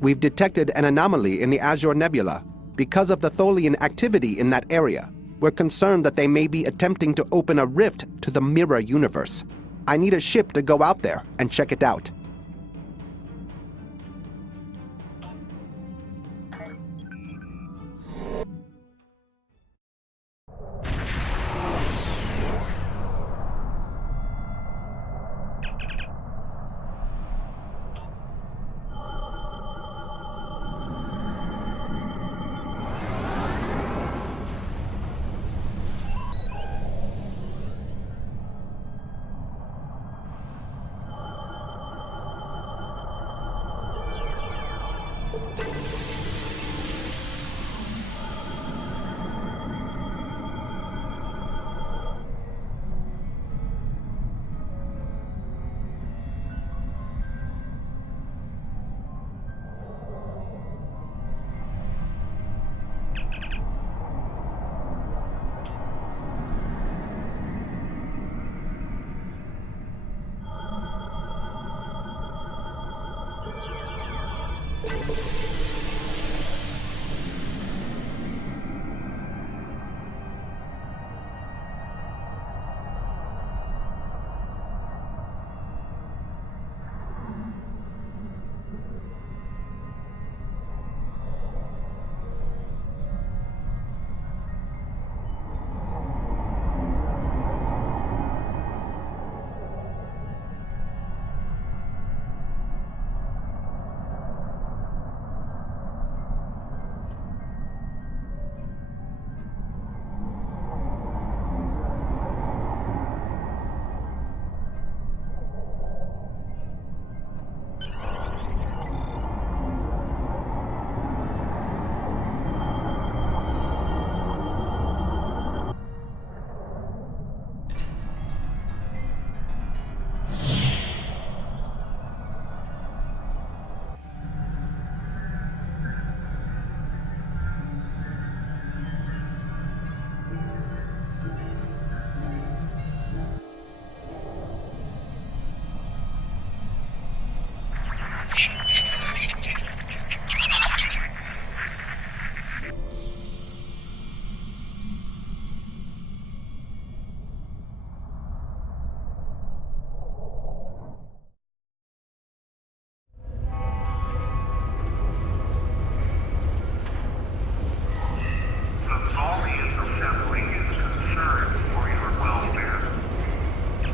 We've detected an anomaly in the Azure Nebula. Because of the Tholian activity in that area, we're concerned that they may be attempting to open a rift to the mirror universe. I need a ship to go out there and check it out.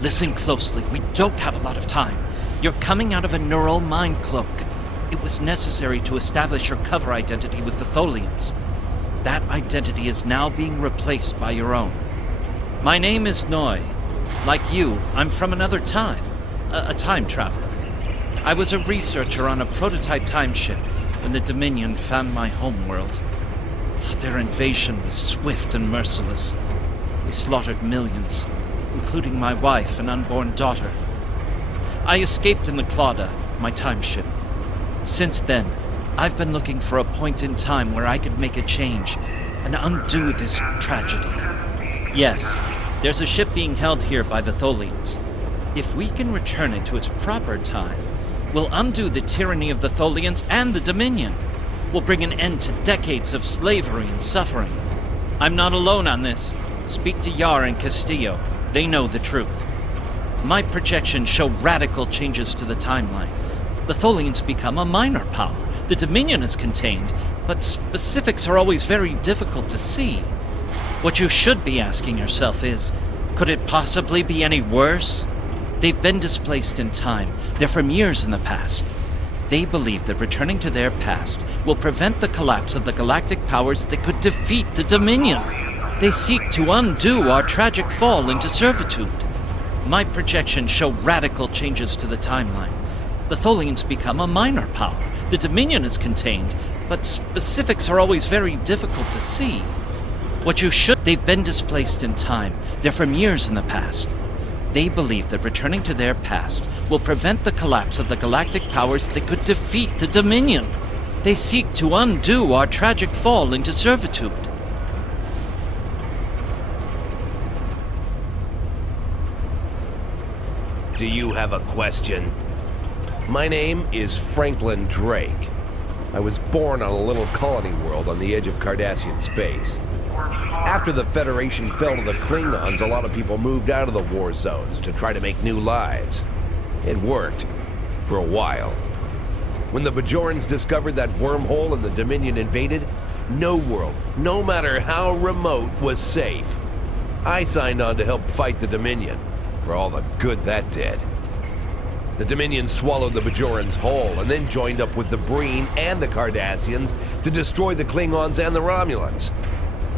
Listen closely, we don't have a lot of time. You're coming out of a neural mind cloak. It was necessary to establish your cover identity with the Tholians. That identity is now being replaced by your own. My name is Noi. Like you, I'm from another time. A time traveler. I was a researcher on a prototype timeship when the Dominion found my homeworld. Their invasion was swift and merciless. They slaughtered millions, including my wife and unborn daughter. I escaped in the Clauda, my timeship. Since then, I've been looking for a point in time where I could make a change and undo this tragedy. Yes, there's a ship being held here by the Tholians. If we can return it to its proper time, we'll undo the tyranny of the Tholians and the Dominion. We'll bring an end to decades of slavery and suffering. I'm not alone on this. Speak to Yar and Castillo. They know the truth. My projections show radical changes to the timeline. The Tholians become a minor power. The Dominion is contained, but specifics are always very difficult to see. What you should be asking yourself is, could it possibly be any worse? They've been displaced in time. They're from years in the past. They believe that returning to their past will prevent the collapse of the galactic powers that could defeat the Dominion. They seek to undo our tragic fall into servitude. My projections show radical changes to the timeline. The Tholians become a minor power. The Dominion is contained, but specifics are always very difficult to see. They've been displaced in time. They're from years in the past. They believe that returning to their past will prevent the collapse of the galactic powers that could defeat the Dominion. They seek to undo our tragic fall into servitude. Do you have a question? My name is Franklin Drake. I was born on a little colony world on the edge of Cardassian space. After the Federation fell to the Klingons, a lot of people moved out of the war zones to try to make new lives. It worked. For a while. When the Bajorans discovered that wormhole and the Dominion invaded, no world, no matter how remote, was safe. I signed on to help fight the Dominion, for all the good that did. The Dominion swallowed the Bajorans whole, and then joined up with the Breen and the Cardassians to destroy the Klingons and the Romulans.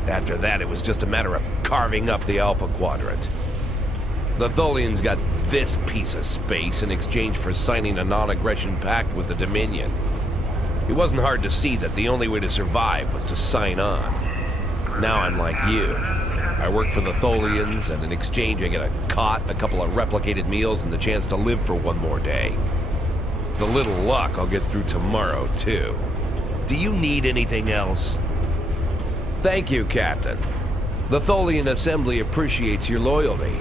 After that, it was just a matter of carving up the Alpha Quadrant. The Tholians got this piece of space in exchange for signing a non-aggression pact with the Dominion. It wasn't hard to see that the only way to survive was to sign on. Now I'm like you. I work for the Tholians, and in exchange I get a cot, a couple of replicated meals, and the chance to live for one more day. With a little luck, I'll get through tomorrow, too. Do you need anything else? Thank you, Captain. The Tholian Assembly appreciates your loyalty.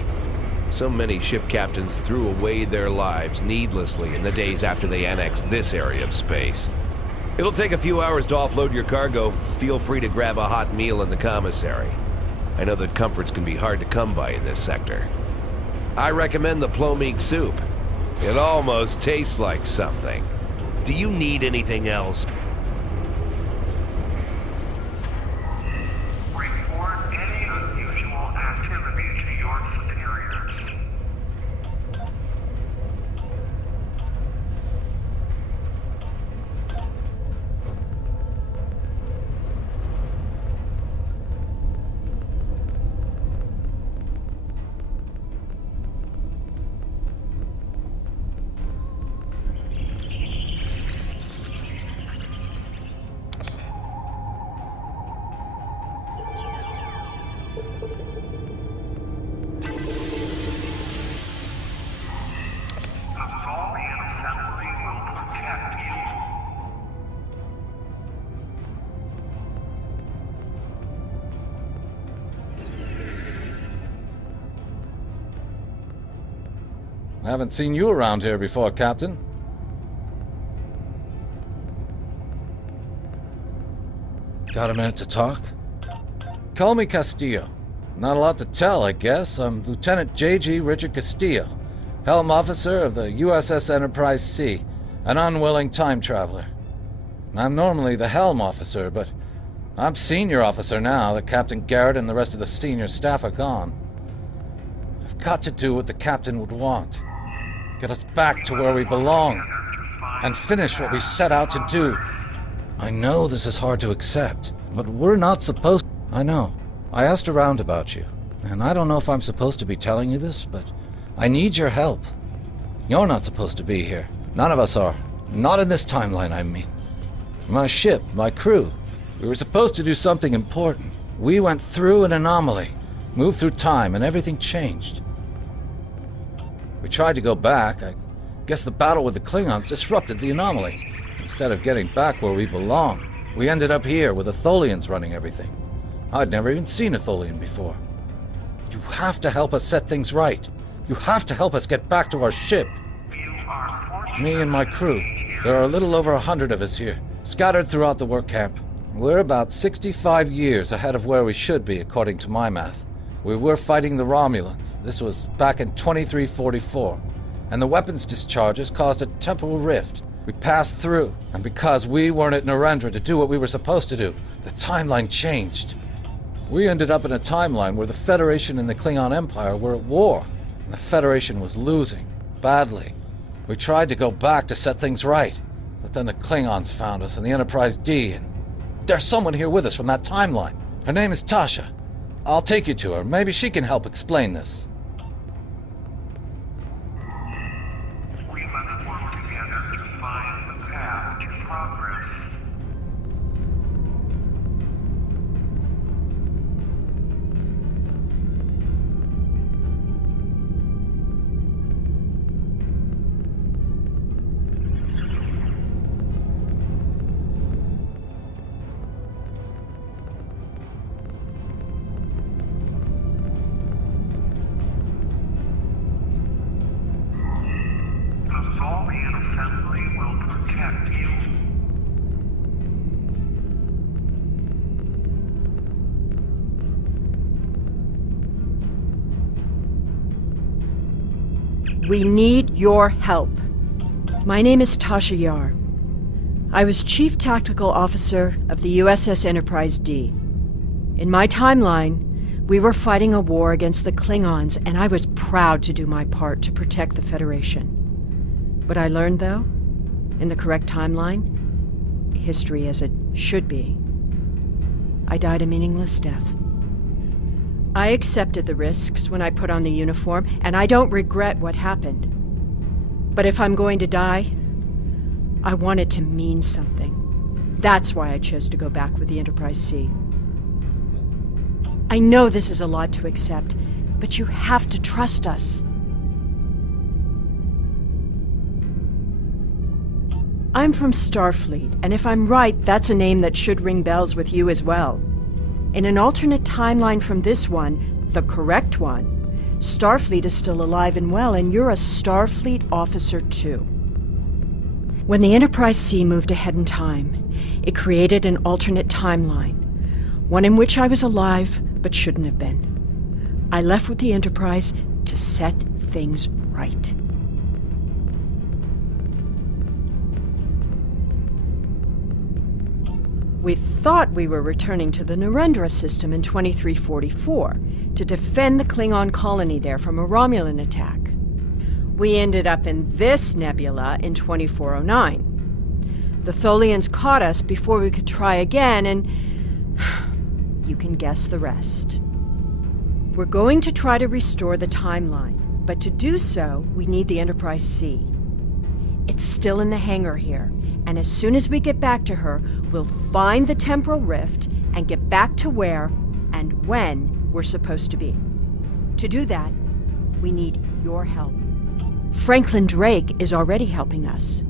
So many ship captains threw away their lives needlessly in the days after they annexed this area of space. It'll take a few hours to offload your cargo. Feel free to grab a hot meal in the commissary. I know that comforts can be hard to come by in this sector. I recommend the plomeek soup. It almost tastes like something. Do you need anything else? Report any unusual activity to your superiors. I haven't seen you around here before, Captain. Got a minute to talk? Call me Castillo. Not a lot to tell, I guess. I'm Lieutenant J.G. Richard Castillo, Helm Officer of the USS Enterprise C, an unwilling time traveler. I'm normally the Helm Officer, but I'm Senior Officer now that Captain Garrett and the rest of the senior staff are gone. I've got to do what the Captain would want. Get us back to where we belong, and finish what we set out to do. I know this is hard to accept, but we're not supposed... I know. I asked around about you, and I don't know if I'm supposed to be telling you this, but I need your help. You're not supposed to be here. None of us are. Not in this timeline, I mean. My ship, my crew, we were supposed to do something important. We went through an anomaly, moved through time, and everything changed. We tried to go back. I guess the battle with the Klingons disrupted the anomaly. Instead of getting back where we belong, we ended up here with the Tholians running everything. I'd never even seen a Tholian before. You have to help us set things right. You have to help us get back to our ship. Me and my crew. There are a little over 100 of us here, scattered throughout the work camp. We're about 65 years ahead of where we should be, according to my math. We were fighting the Romulans. This was back in 2344, and the weapons discharges caused a temporal rift. We passed through, and because we weren't at Narendra to do what we were supposed to do, the timeline changed. We ended up in a timeline where the Federation and the Klingon Empire were at war, and the Federation was losing, badly. We tried to go back to set things right, but then the Klingons found us and the Enterprise D, and there's someone here with us from that timeline. Her name is Tasha. I'll take you to her. Maybe she can help explain this. We must work together to find the path to progress. We need your help. My name is Tasha Yar. I was Chief Tactical Officer of the USS Enterprise D. In my timeline, we were fighting a war against the Klingons, and I was proud to do my part to protect the Federation. What I learned, though, in the correct timeline, history as it should be, I died a meaningless death. I accepted the risks when I put on the uniform, and I don't regret what happened. But if I'm going to die, I want it to mean something. That's why I chose to go back with the Enterprise C. I know this is a lot to accept, but you have to trust us. I'm from Starfleet, and if I'm right, that's a name that should ring bells with you as well. In an alternate timeline from this one, the correct one, Starfleet is still alive and well, and you're a Starfleet officer too. When the Enterprise C moved ahead in time, it created an alternate timeline, one in which I was alive but shouldn't have been. I left with the Enterprise to set things right. We thought we were returning to the Narendra system in 2344 to defend the Klingon colony there from a Romulan attack. We ended up in this nebula in 2409. The Tholians caught us before we could try again, and you can guess the rest. We're going to try to restore the timeline, but to do so, we need the Enterprise C. It's still in the hangar here, and as soon as we get back to her, we'll find the temporal rift and get back to where and when we're supposed to be. To do that, we need your help. Franklin Drake is already helping us.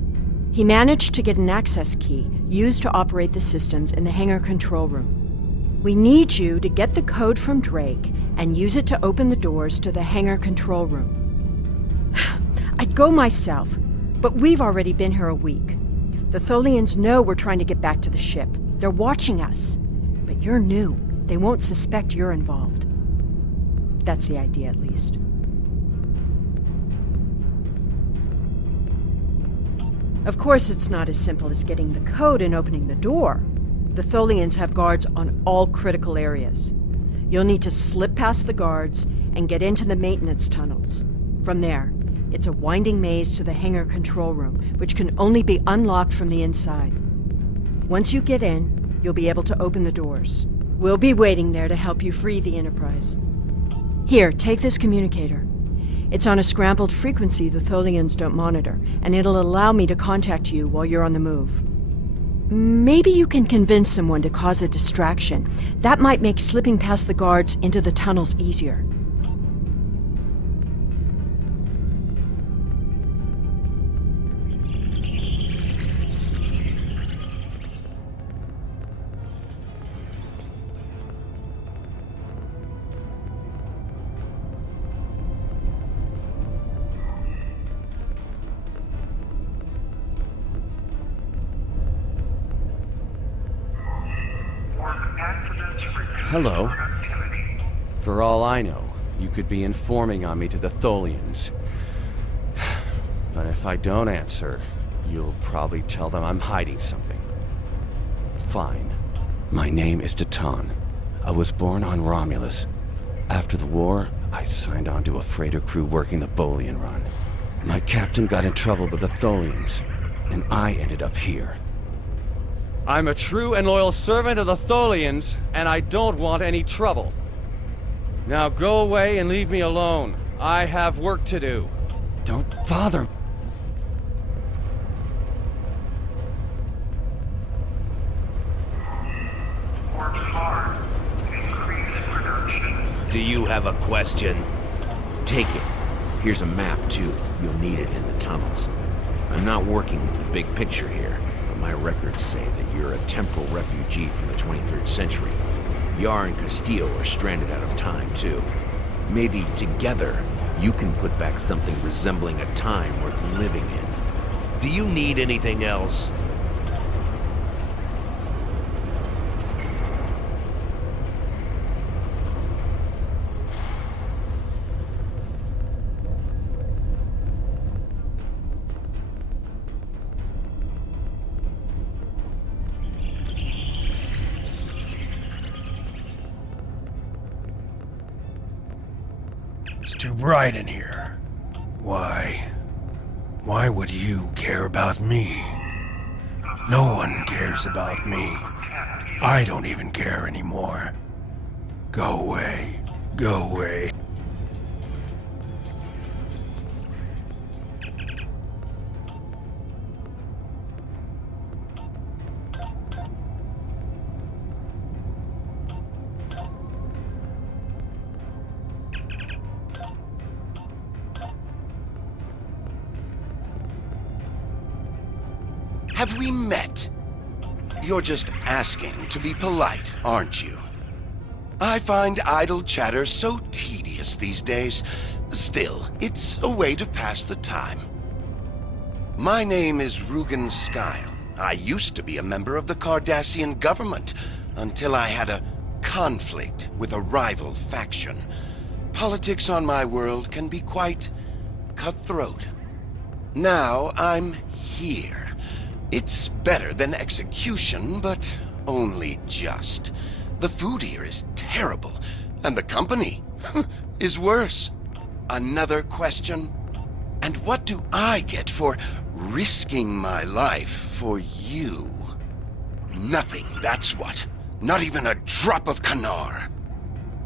He managed to get an access key used to operate the systems in the hangar control room. We need you to get the code from Drake and use it to open the doors to the hangar control room. I'd go myself, but we've already been here a week. The Tholians know we're trying to get back to the ship. They're watching us. But you're new. They won't suspect you're involved. That's the idea, at least. Of course, it's not as simple as getting the code and opening the door. The Tholians have guards on all critical areas. You'll need to slip past the guards and get into the maintenance tunnels. From there, it's a winding maze to the hangar control room, which can only be unlocked from the inside. Once you get in, you'll be able to open the doors. We'll be waiting there to help you free the Enterprise. Here, take this communicator. It's on a scrambled frequency the Tholians don't monitor, and it'll allow me to contact you while you're on the move. Maybe you can convince someone to cause a distraction. That might make slipping past the guards into the tunnels easier. Hello. For all I know, you could be informing on me to the Tholians. But if I don't answer, you'll probably tell them I'm hiding something. Fine. My name is Datan. I was born on Romulus. After the war, I signed on to a freighter crew working the Bolian run. My captain got in trouble with the Tholians, and I ended up here. I'm a true and loyal servant of the Tholians, and I don't want any trouble. Now go away and leave me alone. I have work to do. Don't bother me. Work hard. Increase production. Do you have a question? Take it. Here's a map, too. You'll need it in the tunnels. I'm not working with the big picture here, but my records say that you're a temporal refugee from the 23rd century. Yar and Castillo are stranded out of time, too. Maybe together, you can put back something resembling a time worth living in. Do you need anything else? It's too bright in here. Why? Why would you care about me? No one cares about me. I don't even care anymore. Go away. Go away. Have we met? You're just asking to be polite, aren't you? I find idle chatter so tedious these days. Still, it's a way to pass the time. My name is Rugen Skyle. I used to be a member of the Cardassian government until I had a conflict with a rival faction. Politics on my world can be quite cutthroat. Now I'm here. It's better than execution, but only just. The food here is terrible, and the company is worse. Another question? And what do I get for risking my life for you? Nothing, that's what. Not even a drop of Kanar.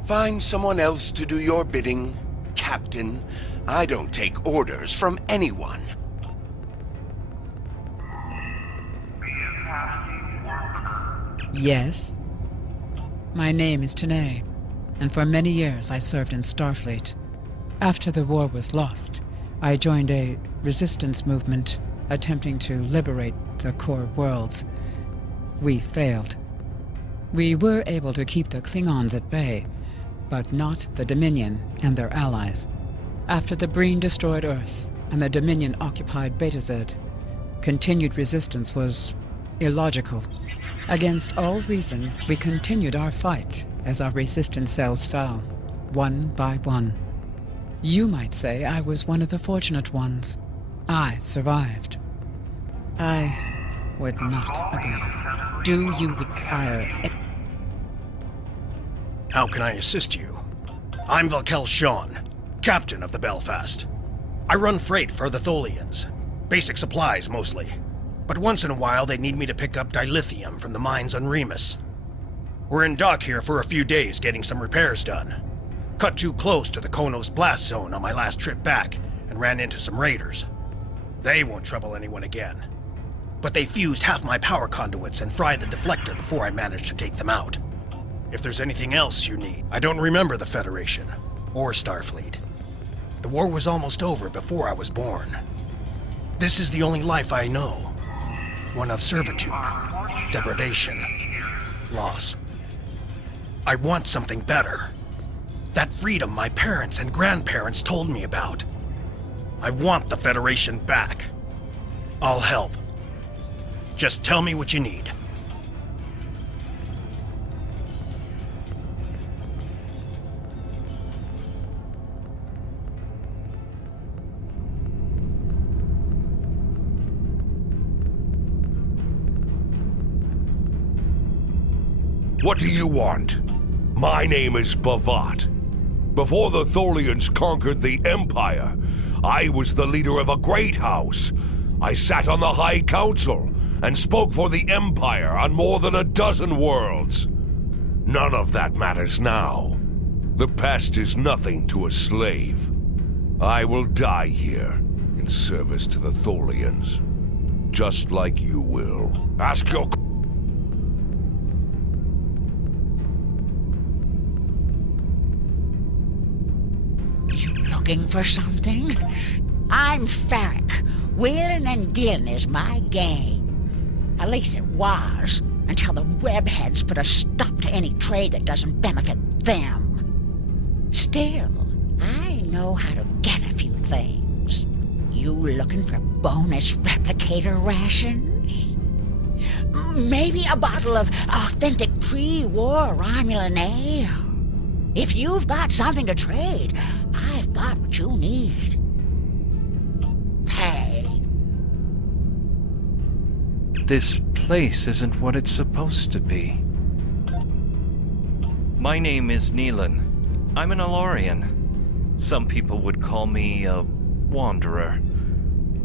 Find someone else to do your bidding, Captain. I don't take orders from anyone. Yes? My name is Tanae, and for many years I served in Starfleet. After the war was lost, I joined a resistance movement attempting to liberate the core worlds. We failed. We were able to keep the Klingons at bay, but not the Dominion and their allies. After the Breen destroyed Earth and the Dominion occupied Betazed, continued resistance was illogical. Against all reason, we continued our fight as our resistance cells fell, one by one. You might say I was one of the fortunate ones. I survived. I would not agree. Do you require... How can I assist you? I'm Valkel Shawn, captain of the Belfast. I run freight for the Tholians. Basic supplies, mostly. But once in a while, they need me to pick up dilithium from the mines on Remus. We're in dock here for a few days getting some repairs done. Cut too close to the Konos blast zone on my last trip back and ran into some raiders. They won't trouble anyone again. But they fused half my power conduits and fried the deflector before I managed to take them out. If there's anything else you need, I don't remember the Federation or Starfleet. The war was almost over before I was born. This is the only life I know. One of servitude, deprivation, loss. I want something better. That freedom my parents and grandparents told me about. I want the Federation back. I'll help. Just tell me what you need. What do you want? My name is Bavat. Before the Tholians conquered the Empire, I was the leader of a great house. I sat on the High Council and spoke for the Empire on more than a dozen worlds. None of that matters now. The past is nothing to a slave. I will die here in service to the Tholians, just like you will. Ask your... You looking for something? I'm Farrick. Wheeling and dealing is my game. At least it was, until the webheads put a stop to any trade that doesn't benefit them. Still, I know how to get a few things. You looking for bonus replicator rations? Maybe a bottle of authentic pre-war Romulan ale? If you've got something to trade, I've got what you need. Hey. This place isn't what it's supposed to be. My name is Neelan. I'm an Alorian. Some people would call me a wanderer.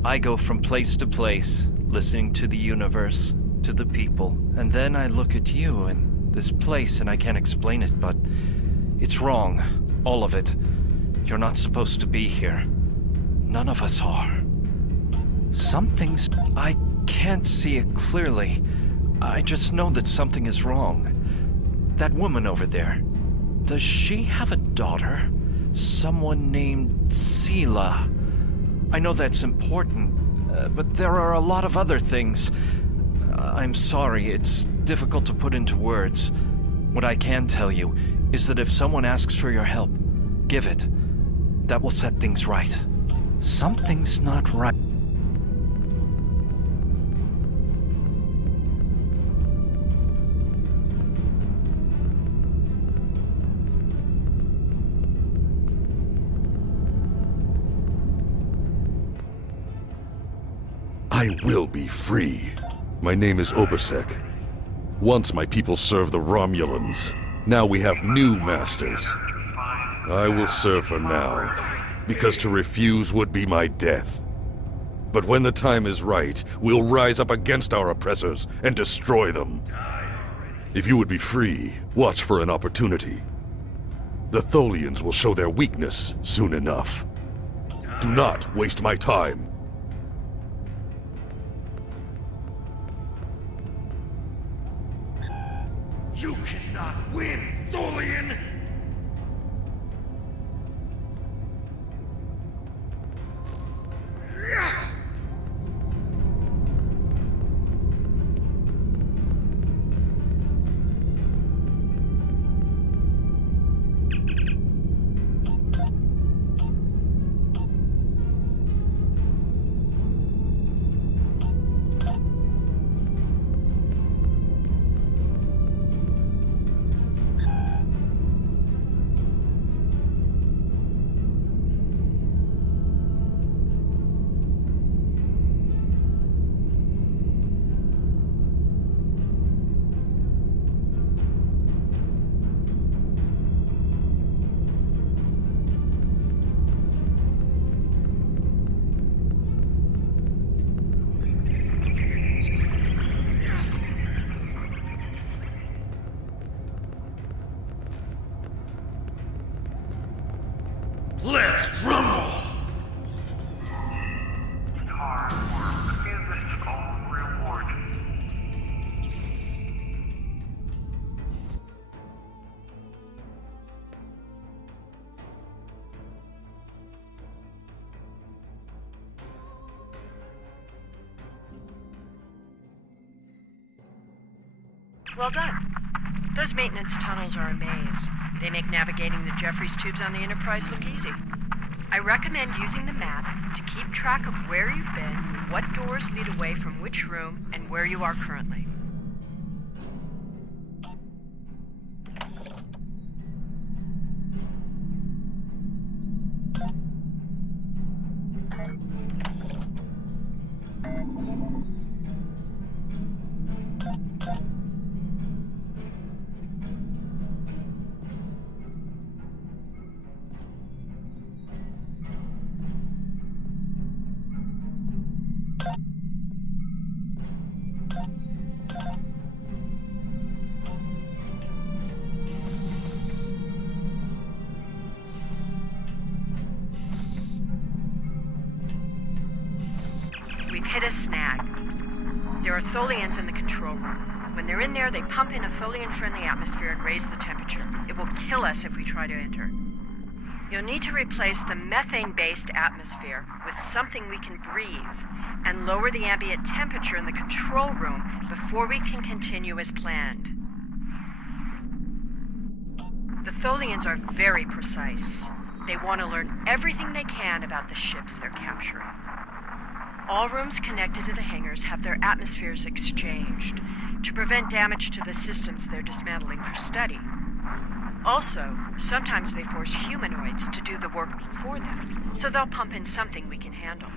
I go from place to place, listening to the universe, to the people, and then I look at you and this place and I can't explain it, but it's wrong. All of it. You're not supposed to be here. None of us are. Something's... I can't see it clearly. I just know that something is wrong. That woman over there. Does she have a daughter? Someone named Sela. I know that's important, but there are a lot of other things. I'm sorry, it's difficult to put into words. What I can tell you is that if someone asks for your help, give it. That will set things right. Something's not right. I will be free. My name is Obasek. Once my people served the Romulans. Now we have new masters. I will serve for now, because to refuse would be my death. But when the time is right, we'll rise up against our oppressors and destroy them. If you would be free, watch for an opportunity. The Tholians will show their weakness soon enough. Do not waste my time. You cannot win, Tholian! Let's rumble! Hard work is its own reward. Well done. Those maintenance tunnels are a maze. They make navigating the Jeffries tubes on the Enterprise look easy. I recommend using the map to keep track of where you've been, what doors lead away from which room, and where you are currently. We've hit a snag. There are Tholians in the control room. When they're in there, they pump in a Tholian-friendly atmosphere and raise the temperature. It will kill us if we try to enter. You'll need to replace the methane-based atmosphere with something we can breathe and lower the ambient temperature in the control room before we can continue as planned. The Tholians are very precise. They want to learn everything they can about the ships they're capturing. All rooms connected to the hangars have their atmospheres exchanged to prevent damage to the systems they're dismantling for study. Also, sometimes they force humanoids to do the work for them, so they'll pump in something we can handle.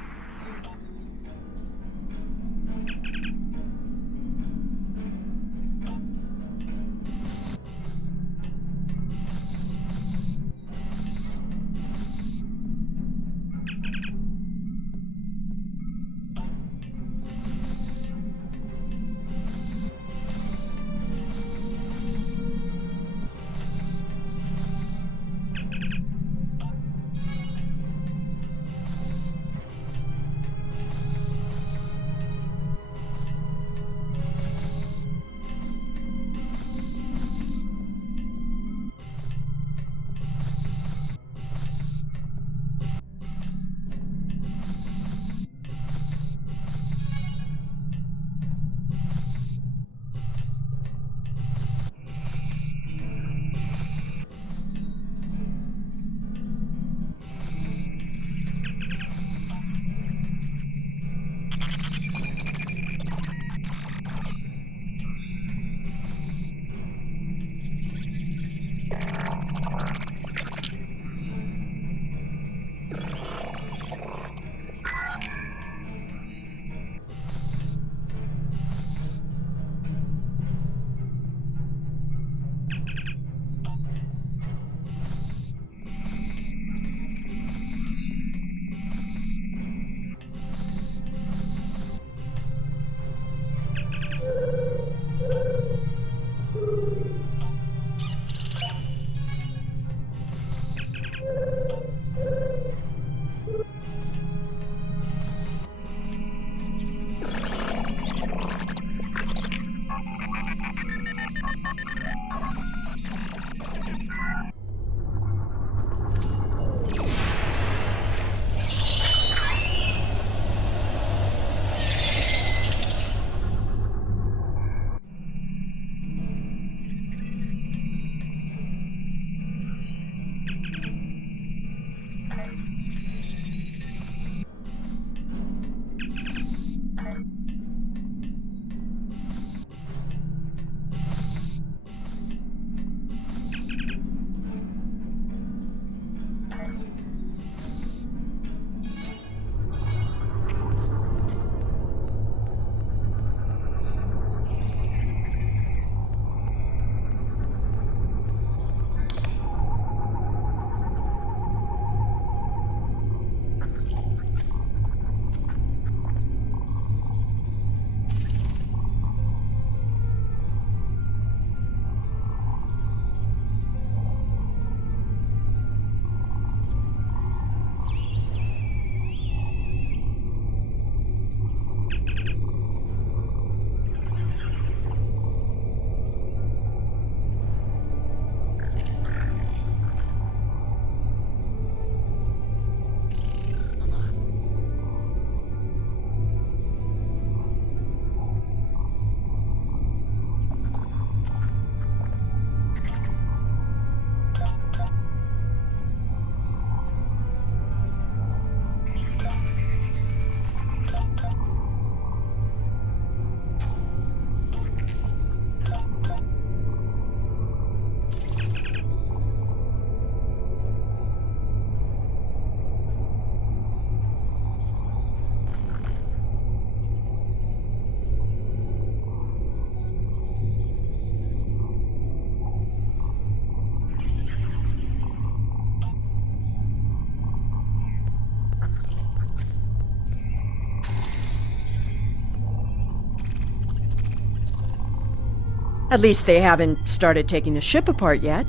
At least they haven't started taking the ship apart yet.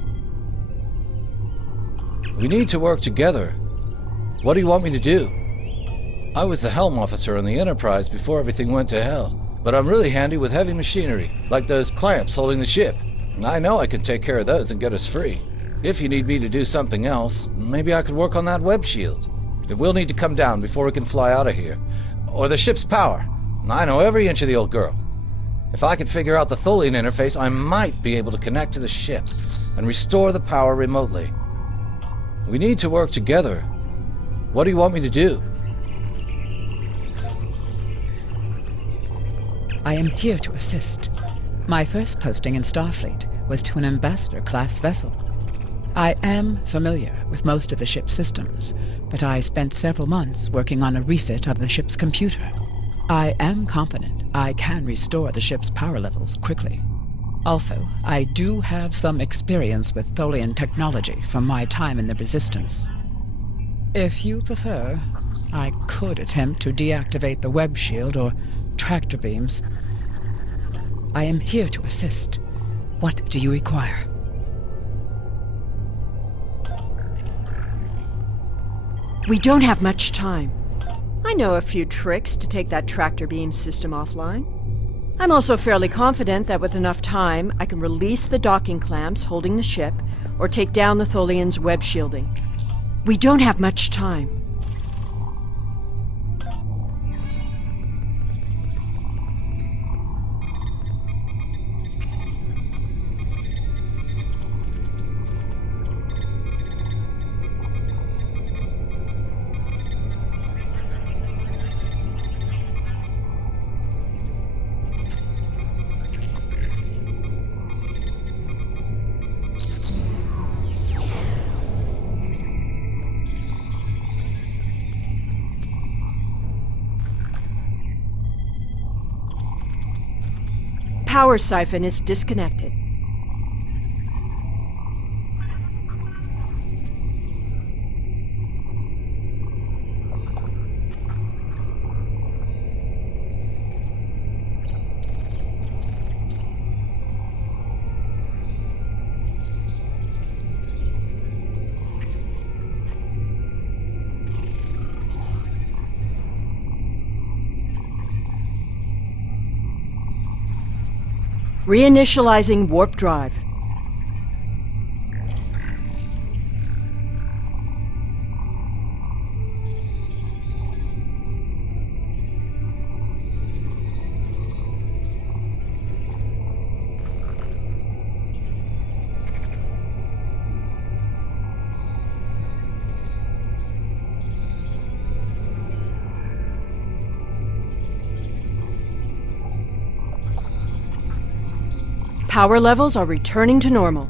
We need to work together. What do you want me to do? I was the helm officer on the Enterprise before everything went to hell, but I'm really handy with heavy machinery, like those clamps holding the ship. I know I can take care of those and get us free. If you need me to do something else, maybe I could work on that web shield. It will need to come down before we can fly out of here. Or the ship's power. I know every inch of the old girl. If I could figure out the Tholian interface, I might be able to connect to the ship and restore the power remotely. We need to work together. What do you want me to do? I am here to assist. My first posting in Starfleet was to an Ambassador-class vessel. I am familiar with most of the ship's systems, but I spent several months working on a refit of the ship's computer. I am confident I can restore the ship's power levels quickly. Also, I do have some experience with Tholian technology from my time in the Resistance. If you prefer, I could attempt to deactivate the web shield or tractor beams. I am here to assist. What do you require? We don't have much time. I know a few tricks to take that tractor beam system offline. I'm also fairly confident that with enough time, I can release the docking clamps holding the ship or take down the Tholian's web shielding. We don't have much time. Power siphon is disconnected. Reinitializing warp drive. Power levels are returning to normal.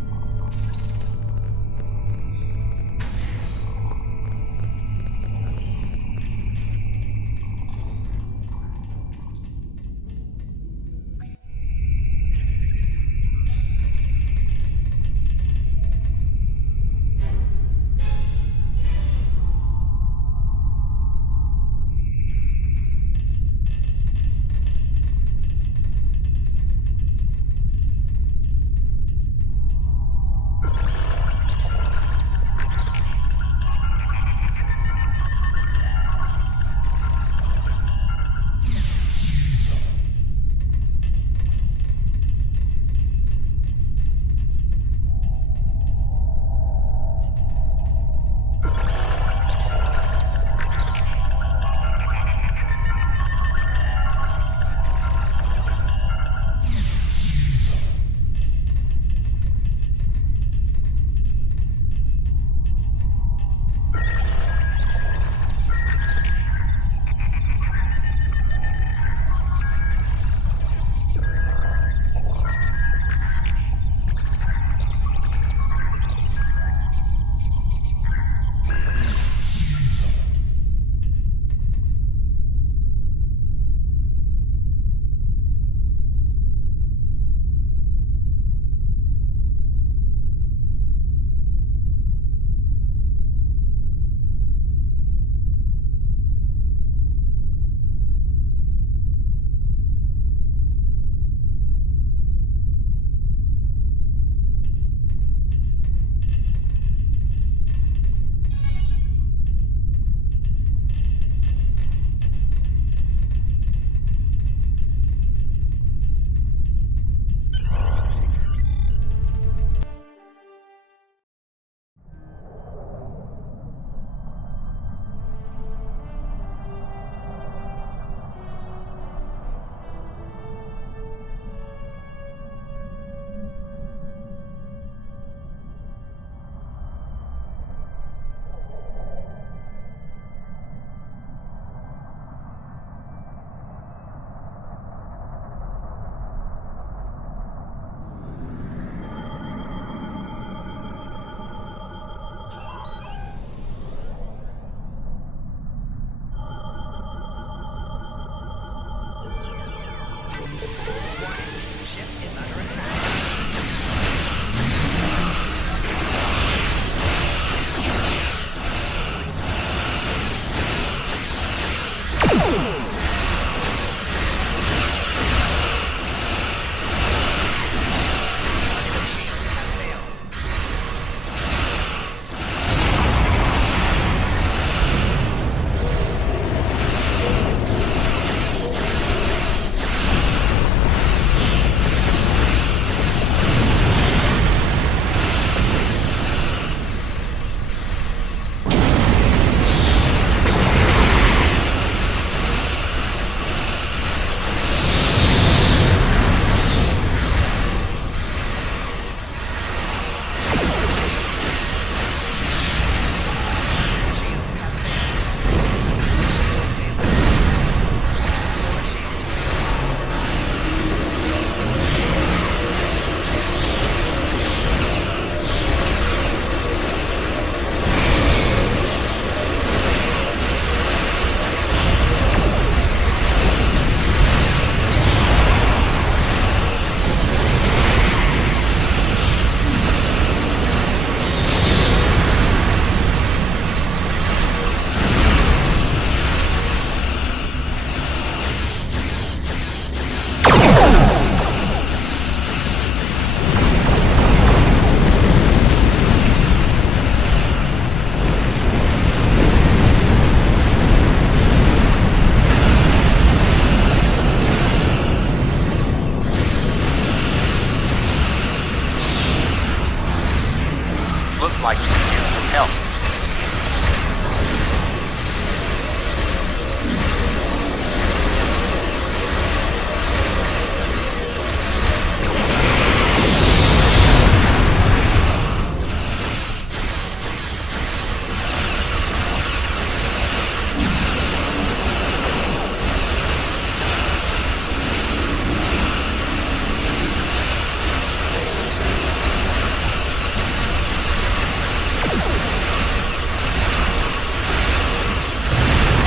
Looks like you could use some help.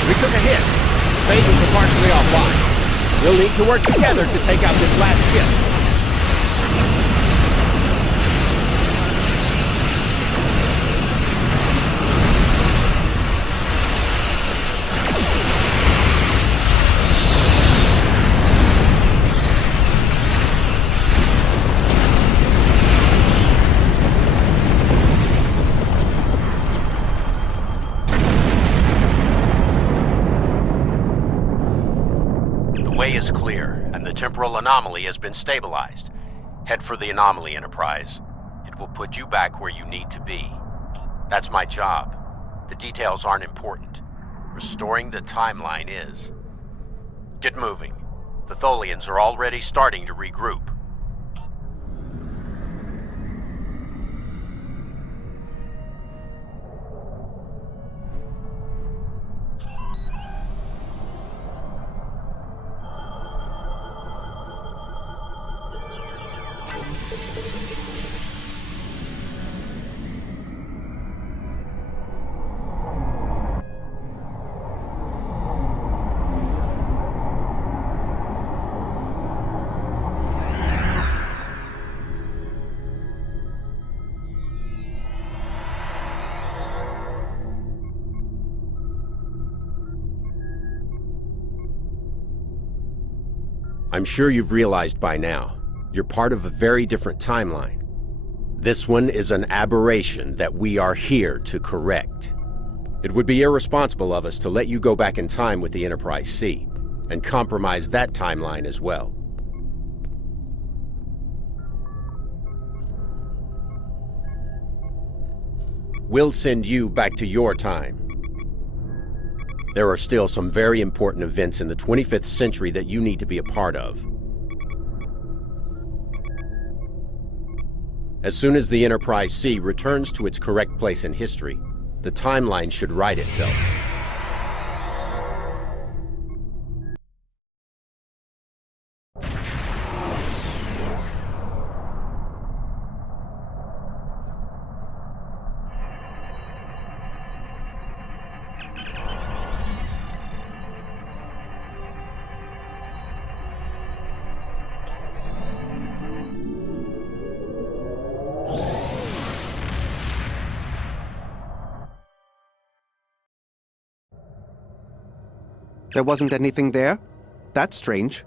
We took a hit. Phasers are partially offline. We'll need to work together to take out this last ship. The way is clear, and the temporal anomaly has been stabilized. Head for the anomaly, Enterprise. It will put you back where you need to be. That's my job. The details aren't important. Restoring the timeline is. Get moving. The Tholians are already starting to regroup. I'm sure you've realized by now, you're part of a very different timeline. This one is an aberration that we are here to correct. It would be irresponsible of us to let you go back in time with the Enterprise C, and compromise that timeline as well. We'll send you back to your time. There are still some very important events in the 25th century that you need to be a part of. As soon as the Enterprise C returns to its correct place in history, the timeline should right itself. There wasn't anything there? That's strange.